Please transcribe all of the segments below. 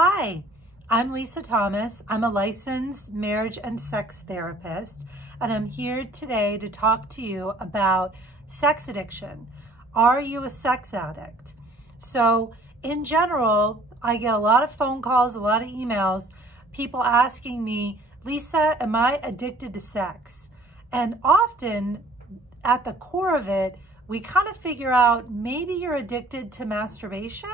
Hi, I'm Lisa Thomas. I'm a licensed marriage and sex therapist, and I'm here today to talk to you about sex addiction. Are you a sex addict? So in general, I get a lot of phone calls, a lot of emails, people asking me, Lisa, am I addicted to sex? And often at the core of it, we kind of figure out maybe you're addicted to masturbation,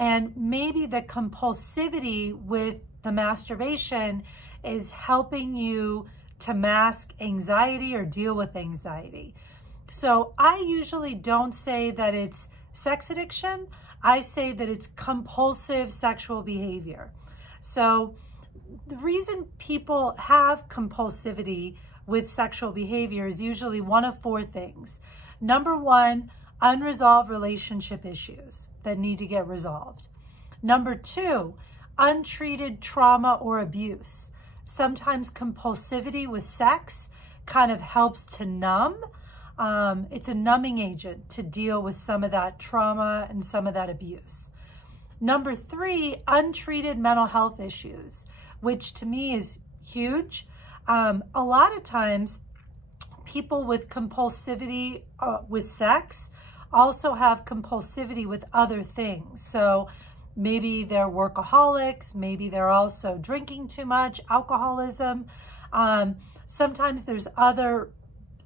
and maybe the compulsivity with the masturbation is helping you to mask anxiety or deal with anxiety. So I usually don't say that it's sex addiction. I say that it's compulsive sexual behavior. So the reason people have compulsivity with sexual behavior is usually one of four things. Number one, unresolved relationship issues that need to get resolved. Number two, untreated trauma or abuse. Sometimes compulsivity with sex kind of helps to numb. It's a numbing agent to deal with some of that trauma and some of that abuse. Number three, untreated mental health issues, which to me is huge. A lot of times people with compulsivity with sex also have compulsivity with other things. So maybe they're workaholics, maybe they're also drinking too much, alcoholism. Sometimes there's other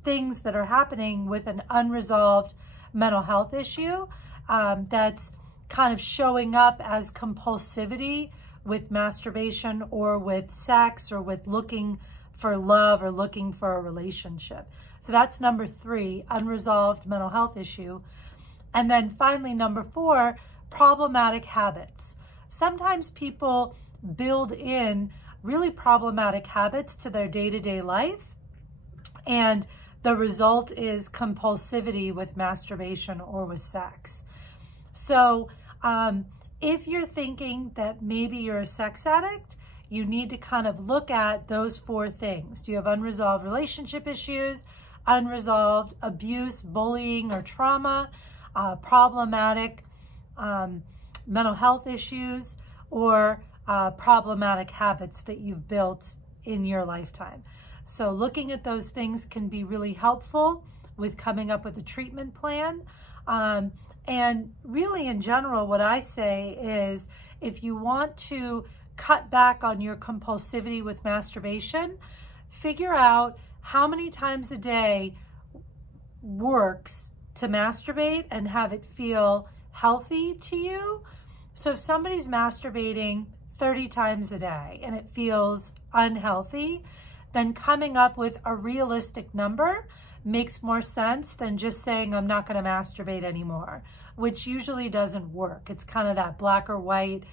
things that are happening with an unresolved mental health issue that's kind of showing up as compulsivity with masturbation or with sex or with looking for love or looking for a relationship. So that's number three, unresolved mental health issue. And then finally, number four, problematic habits. Sometimes people build in really problematic habits to their day-to-day life, and the result is compulsivity with masturbation or with sex. So if you're thinking that maybe you're a sex addict, you need to kind of look at those four things. Do you have unresolved relationship issues, unresolved abuse, bullying, or trauma, problematic mental health issues, or problematic habits that you've built in your lifetime? So looking at those things can be really helpful with coming up with a treatment plan. And really in general, what I say is if you want to cut back on your compulsivity with masturbation, figure out how many times a day works to masturbate and have it feel healthy to you. So if somebody's masturbating 30 times a day and it feels unhealthy, then coming up with a realistic number makes more sense than just saying, I'm not going to masturbate anymore, which usually doesn't work. It's kind of that black or white,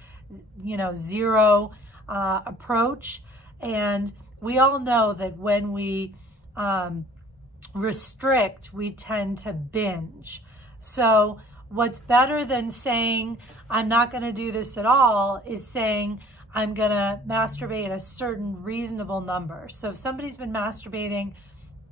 zero approach. And we all know that when we restrict, we tend to binge. So what's better than saying, I'm not going to do this at all, is saying, I'm going to masturbate a certain reasonable number. So if somebody's been masturbating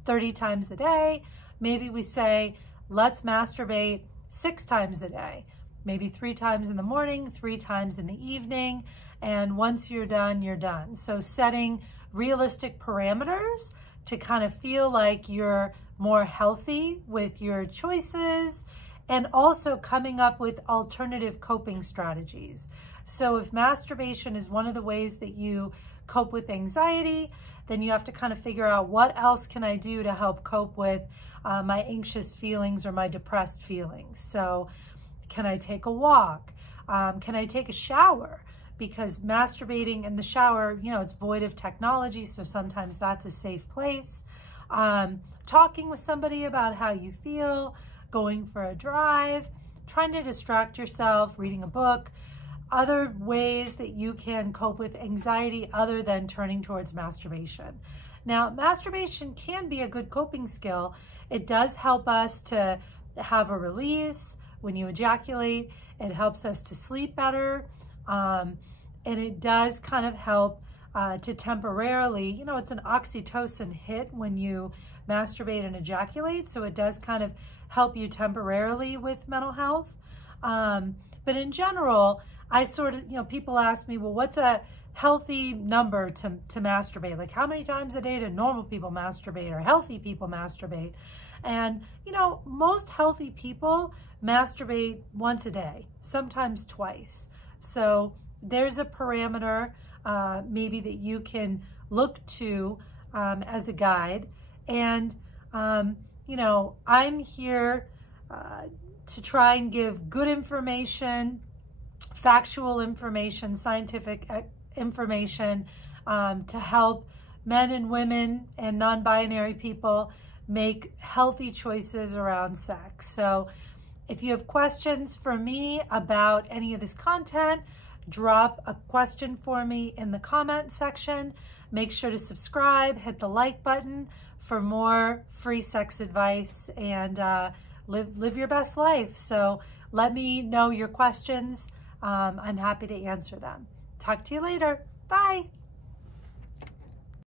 30 times a day, maybe we say, let's masturbate 6 times a day. Maybe 3 times in the morning, 3 times in the evening, and once you're done, you're done. So setting realistic parameters to kind of feel like you're more healthy with your choices, and also coming up with alternative coping strategies. So if masturbation is one of the ways that you cope with anxiety, then you have to kind of figure out what else can I do to help cope with my anxious feelings or my depressed feelings. So can I take a walk? Can I take a shower? Because masturbating in the shower, it's void of technology, so sometimes that's a safe place. Talking with somebody about how you feel, going for a drive, trying to distract yourself, reading a book, other ways that you can cope with anxiety other than turning towards masturbation. Now, masturbation can be a good coping skill. It does help us to have a release when you ejaculate. It helps us to sleep better. And it does kind of help to temporarily, it's an oxytocin hit when you masturbate and ejaculate. So it does kind of help you temporarily with mental health. But in general, I sort of, people ask me, well, what's a healthy number to masturbate? Like, how many times a day do normal people masturbate or healthy people masturbate? And, most healthy people masturbate once a day, sometimes twice. So there's a parameter maybe that you can look to as a guide. And, I'm here to try and give good information, factual information, scientific information to help men and women and non-binary people make healthy choices around sex. So if you have questions for me about any of this content, drop a question for me in the comment section. Make sure to subscribe, hit the like button for more free sex advice, and live your best life. So let me know your questions. I'm happy to answer them. Talk to you later. Bye.